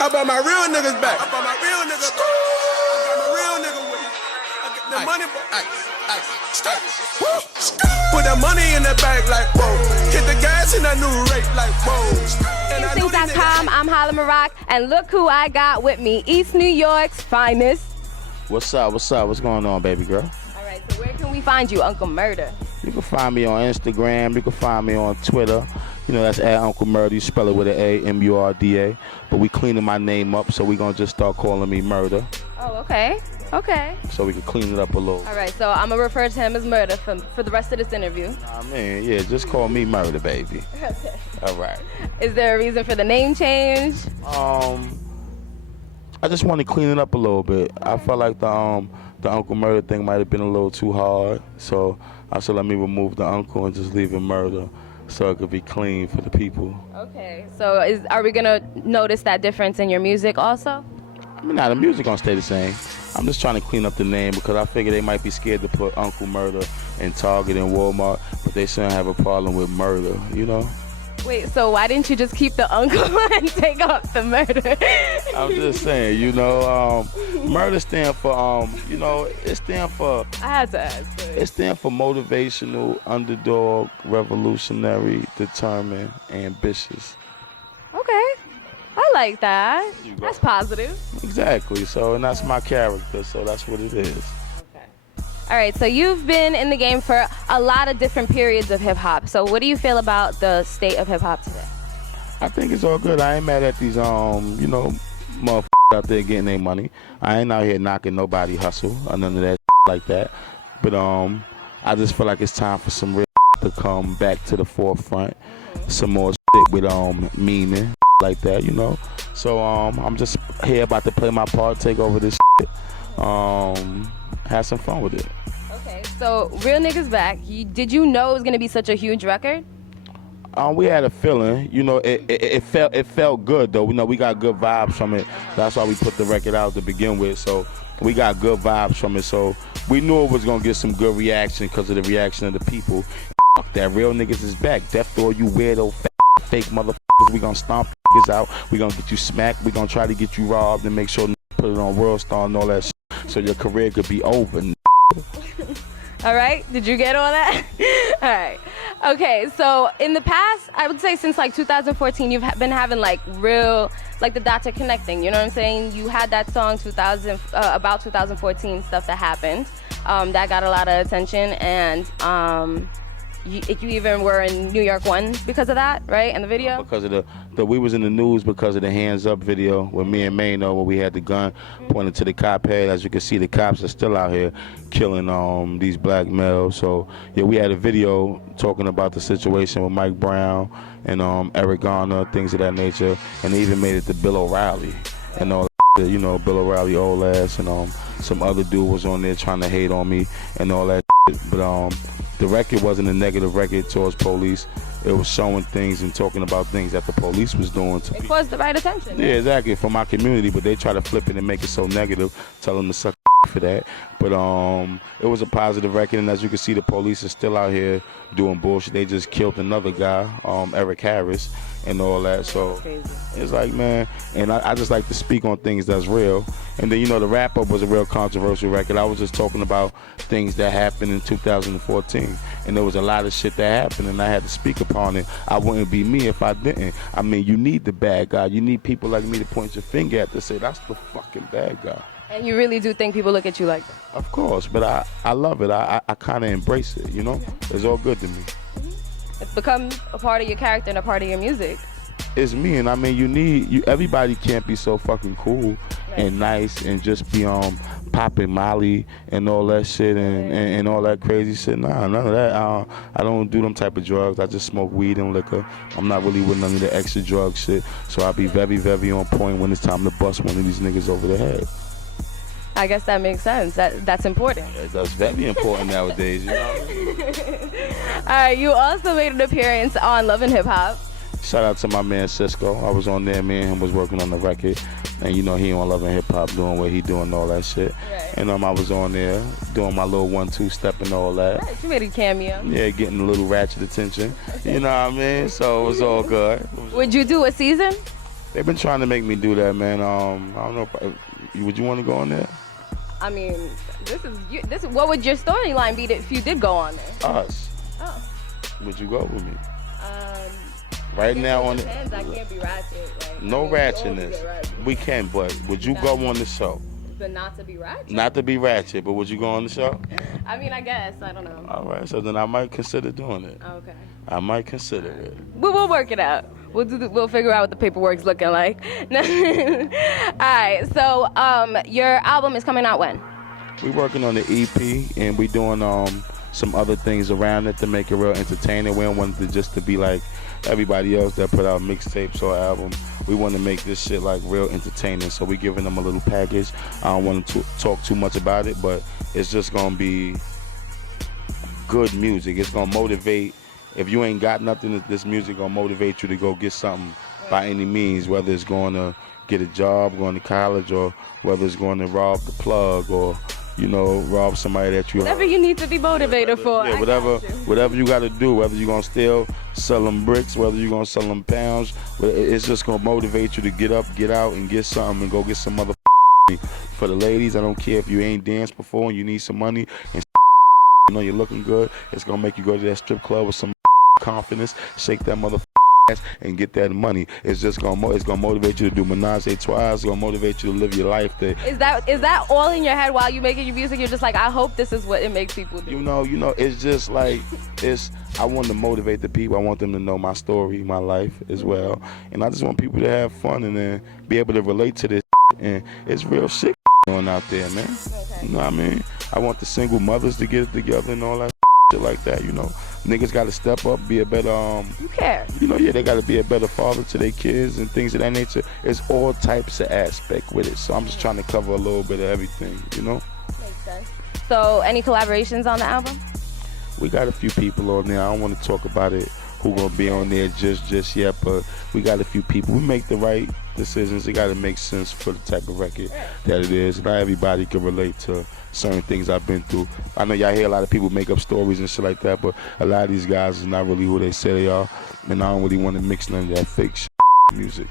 I brought my real niggas back. I brought my real niggas back. I got my real nigga with me. I get the money back. Put that money in the bag like whoa. Hit the gas in that new rate like whoa. Things.com, I'm Hala Maroc, and look who I got with me, East New York's finest. What's up? What's up? What's going on, baby girl? All right, so where can we find you, Uncle Murda? You can find me on Instagram. You can find me on Twitter. You know, that's at Uncle Murda. You spell it with an A, M-U-R-D-A. But we cleaning my name up, so we gonna just start calling me Murda. Oh, okay. Okay. So we can clean it up a little. All right, so I'm gonna refer to him as Murda for the rest of this interview. I mean, yeah, just call me Murda, baby. Okay. All right. Is there a reason for the name change? I just want to clean it up a little bit. I felt like the Uncle Murda thing might have been a little too hard, so I said let me remove the Uncle and just leave it Murda, so it could be clean for the people. Okay, so are we gonna notice that difference in your music also? I mean, the music gonna stay the same. I'm just trying to clean up the name because I figure they might be scared to put Uncle Murda in Target and Walmart, but they shouldn't have a problem with murder, you know? Wait, so why didn't you just keep the Uncle and take off the Murda? I'm just saying, you know, murder stand for, you know, it stand for... I had to ask. But... It stand for motivational, underdog, revolutionary, determined, ambitious. Okay. I like that. That's positive. Exactly. So, and that's my character. So that's what it is. Okay. All right. So you've been in the game for a lot of different periods of hip hop. So what do you feel about the state of hip hop today? I think it's all good. I ain't mad at these, you know, motherfuckers out there getting their money. I ain't out here knocking nobody hustle or none of that like that. But I just feel like it's time for some real to come back to the forefront. Some more with meaning. Like that, you know. So I'm just here about to play my part, take over this shit. Have some fun with it. Okay, so Real Niggas Back. Did you know it was gonna be such a huge record? We had a feeling, you know, it felt good though. You know, we got good vibes from it. That's why we put the record out to begin with. So we got good vibes from it. So we knew it was gonna get some good reaction because of the reaction of the people. Fuck that, Real Niggas is back. Death door, you weirdo, fake motherfuckers. We gonna stomp out. We gonna get you smacked. We gonna try to get you robbed and make sure put it on World Star and all that shit, so your career could be over. All right. Did you get all that? All right. Okay. So in the past, I would say since like 2014, you've been having like real, like the dots are connecting. You know what I'm saying? You had that song about 2014 stuff that happened. That got a lot of attention, and you even were in New York 1 because of that, right? In the video? Because of we was in the news because of the Hands Up video with me and Mano, where we had the gun pointed to the cop head. As you can see, the cops are still out here killing these black males. So yeah, we had a video talking about the situation with Mike Brown and Eric Garner, things of that nature, and they even made it to Bill O'Reilly and all that, you know, Bill O'Reilly old ass, and some other dude was on there trying to hate on me and all that shit. But the record wasn't a negative record towards police. It was showing things and talking about things that the police was doing to people. It caused the right attention. Yeah, exactly, for my community, but they try to flip it and make it so negative, tell them to suck for that. But it was a positive record, and as you can see, the police are still out here doing bullshit. They just killed another guy, Eric Harris, and all that. So it's like, man, and I just like to speak on things that's real. And then, you know, the Wrap Up was a real controversial record. I was just talking about things that happened in 2014, and there was a lot of shit that happened, and I had to speak upon it. I wouldn't be me if I didn't. I mean, you need the bad guy. You need people like me to point your finger at to say, that's the fucking bad guy. And you really do think people look at you like that? Of course, but I love it. I kind of embrace it, you know? It's all good to me. It's become a part of your character and a part of your music. It's me, and I mean, everybody can't be so fucking cool and nice and just be popping Molly and all that shit and all that crazy shit. Nah, none of that. I don't do them type of drugs. I just smoke weed and liquor. I'm not really with none of the extra drug shit. So I'll be very, very on point when it's time to bust one of these niggas over the head. I guess that makes sense. That's important. Yeah, that's very important nowadays, you know? All right, you also made an appearance on Love and Hip Hop. Shout out to my man Cisco. I was on there, me and him was working on the record. And you know, he on Love and Hip Hop doing what he doing, all that shit. Right. And I was on there doing my little 1-2 step and all that. Right, you made a cameo. Yeah, getting a little ratchet attention. You know what I mean? So it was all good. Would you do a season? They've been trying to make me do that, man. I don't know. Would you want to go on there? I mean, this is what would your storyline be if you did go on there? Us. Oh. Would you go with me? Right now on it. I can't be ratchet. Like, No ratchetness. We can, but would you go on the show? But not to be ratchet? Not to be ratchet, but would you go on the show? I mean, I guess. I don't know. All right, so then I might consider doing it. Okay. I might consider it. We'll work it out. We'll figure out what the paperwork's looking like. All right. So, your album is coming out when? We're working on the EP, and we're doing some other things around it to make it real entertaining. We don't want it just to be like everybody else that put out mixtapes or album. We want to make this shit like real entertaining, so we're giving them a little package. I don't want to talk too much about it, but it's just gonna be good music. It's gonna motivate. If you ain't got nothing, this music gonna motivate you to go get something by any means, whether it's going to get a job, going to college, or whether it's going to rob the plug, or rob somebody that you. Whatever you need to be motivated for. Yeah, whatever you got to do. Whether you're gonna still sell them bricks, whether you're gonna sell them pounds, it's just gonna motivate you to get up, get out, and get something, and go get some other. For the ladies, I don't care if you ain't danced before and you need some money, and you're looking good. It's gonna make you go to that strip club with some confidence, shake that mother ass, and get that money. It's just gonna motivate you to do menage a trois. It's gonna motivate you to live your life. Is that all in your head while you're making your music? You're just like, I hope this is what it makes people do. It's just like I want to motivate the people. I want them to know my story, my life as well, and I just want people to have fun and then be able to relate to this. And it's real shit going out there, man. Okay. You know what I mean? I want the single mothers to get it together and all that shit like that. Niggas got to step up, be a better You care. They got to be a better father to their kids and things of that nature. It's all types of aspect with it. So I'm just trying to cover a little bit of everything, Makes sense. So any collaborations on the album? We got a few people on there. I don't want to talk about it, who gonna be on there just yet, but we got a few people. We make the right decisions. It got to make sense for the type of record that it is. Not everybody can relate to certain things I've been through. I know y'all hear a lot of people make up stories and shit like that, but a lot of these guys is not really who they say they are, and I don't really want to mix none of that fake shit music.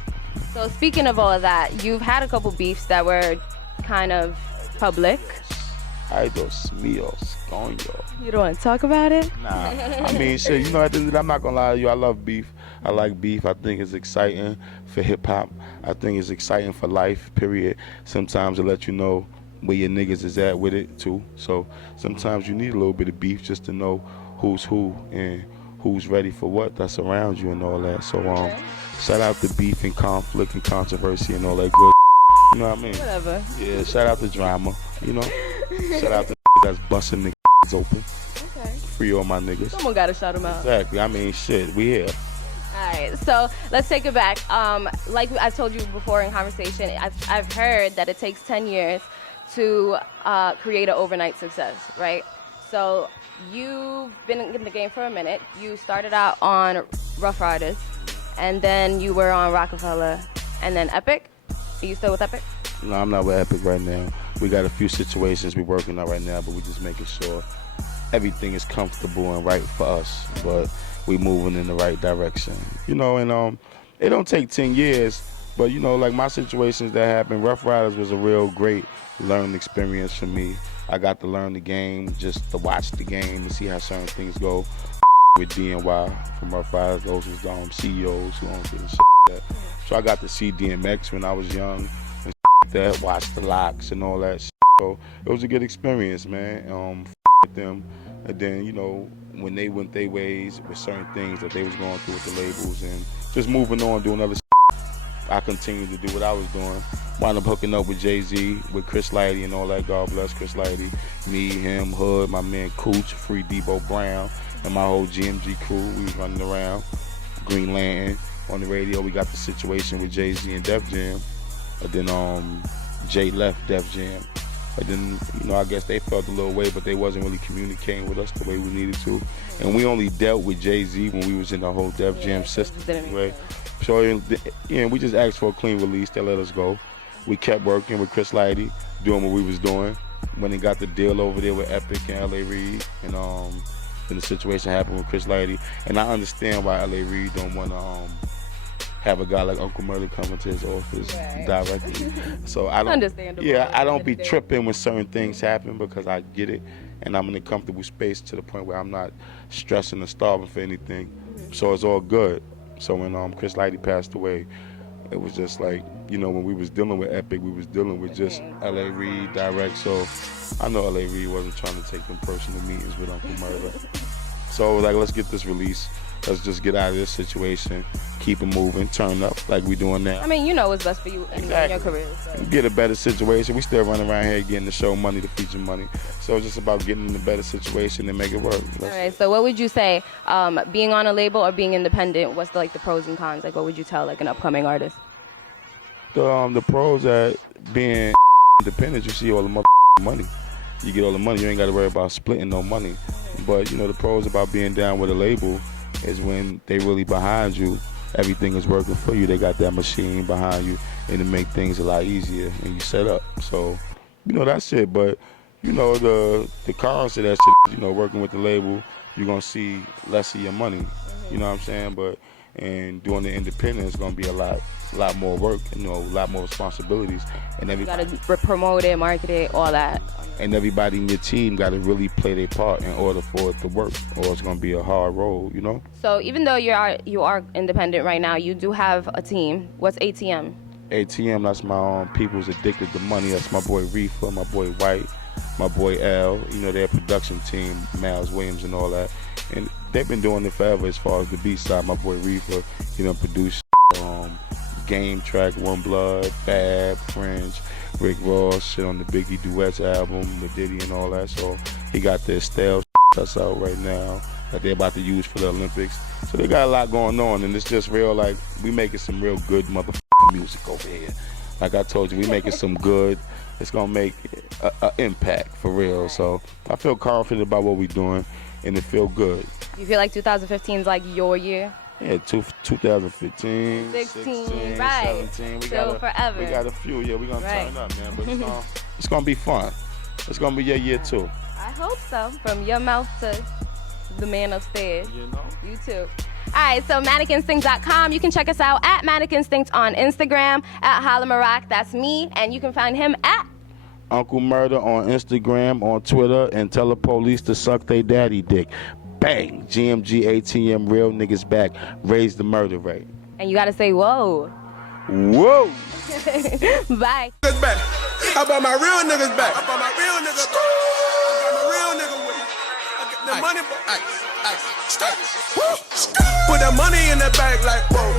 So speaking of all of that, you've had a couple beefs that were kind of public. Ay, Dios mío, coño. You don't want to talk about it? Nah, I mean, shit, at the end of the day, I'm not gonna lie to you, I love beef. I like beef. I think it's exciting for hip-hop. I think it's exciting for life, period. Sometimes it lets you know where your niggas is at with it, too. So sometimes you need a little bit of beef just to know who's who and who's ready for what that's around you and all that. So shout out to beef and conflict and controversy and all that good. You know what I mean? Whatever. Yeah, shout out to drama, Shout out to that's busting niggas open. Okay. Free all my niggas. Someone gotta shout them out. Exactly. I mean, shit, we here. Alright, so let's take it back. Like I told you before in conversation, I've heard that it takes 10 years to create an overnight success, right? So you've been in the game for a minute. You started out on Rough Riders, and then you were on Rockefeller, and then Epic. Are you still with Epic? No, I'm not with Epic right now. We got a few situations we're working on right now, but we're just making sure everything is comfortable and right for us. But we moving in the right direction, and it don't take 10 years, but like my situations that happened, Rough Riders was a real great learning experience for me. I got to learn the game, just to watch the game and see how certain things go. With DNY from Rough Riders, those was CEOs who owned it and shit like that. So I got to see DMX when I was young and like that, watch the locks and all that shit. So it was a good experience, man. With them. And then, when they went their ways with certain things that they was going through with the labels and just moving on, doing other shit, I continued to do what I was doing. Wound up hooking up with Jay-Z, with Chris Lighty and all that. God bless Chris Lighty. Me, him, Hood, my man Cooch, Free Debo Brown, and my whole GMG crew. We was running around. Green Lantern. On the radio, we got the situation with Jay-Z and Def Jam. And then Jay left Def Jam. But then, I guess they felt a little way, but they wasn't really communicating with us the way we needed to. And we only dealt with Jay-Z when we was in the whole Def Jam system, right? So, we just asked for a clean release. They let us go. We kept working with Chris Lighty, doing what we was doing. When they got the deal over there with Epic and L.A. Reid, and then the situation happened with Chris Lighty. And I understand why L.A. Reid don't want to have a guy like Uncle Murda come into his office directly. So I don't, Understandable. yeah, I don't be tripping when certain things happen because I get it, and I'm in a comfortable space to the point where I'm not stressing or starving for anything. So it's all good. So when Chris Lighty passed away, it was just like, you know, when we was dealing with Epic, we was dealing with just L.A. Reid direct. So I know L.A. Reid wasn't trying to take them personal meetings with Uncle Murda. So I was like, let's get this release. Let's just get out of this situation, keep it moving, turn up like we doing now. I mean, you know what's best for you in your career. So. Get a better situation. We still running around here getting the show money, the feature money. So it's just about getting in a better situation and make it work. All right. So what would you say, being on a label or being independent? What's the pros and cons? Like, what would you tell like an upcoming artist? The pros at being independent, you see all the money. You get all the money. You ain't got to worry about splitting no money. But you know the pros about being down with a label is when they really behind you, everything is working for you. They got that machine behind you, and it make things a lot easier, and you set up. So, you know, that's it. But, you know, the cons of that shit, you know, working with the label, you're going to see less of your money. You know what I'm saying? But, and doing the independent is going to be a lot more work, you know, a lot more responsibilities. And you got to promote it, market it, all that. And everybody in your team got to really play their part in order for it to work, or it's going to be a hard road, you know? So even though you are independent right now, you do have a team. What's ATM? ATM, that's my People's Addicted to Money. That's my boy Reefer, my boy White, my boy L, you know, their production team, Miles Williams and all that. And they've been doing it forever as far as the beat side. My boy Reefer, he done produced Game Track, One Blood, Fab, Fringe, Rick Ross, shit on the Biggie Duets album with Diddy and all that. So he got the Estelle that's out right now that they're about to use for the Olympics. So they got a lot going on, and it's just real, like, we making some real good motherfucking music over here. Like I told you, we making some good, it's gonna make an impact for real. So I feel confident about what we doing, and it feel good. You feel like 2015 is like your year? Yeah, 2015, 16, right. 17. We Still forever. We got a few. Yeah, we gonna turn up, man. But it's gonna be fun. It's gonna be your year too. I hope so. From your mouth to the man upstairs. You know. You too. All right, so ManicInstinct.com. You can check us out at Manic Instinct on Instagram, at Hala Maroc. That's me, and you can find him at Uncle Murda on Instagram, on Twitter, and tell the police to suck they daddy dick. Bang! GMG ATM, real niggas back. Raise the murder rate. And you gotta say, whoa. Whoa! Bye. Niggas back. I brought my real niggas back. I brought my real niggas back. I got my real nigga with me. I get the money. Put that money in the bag like, whoa.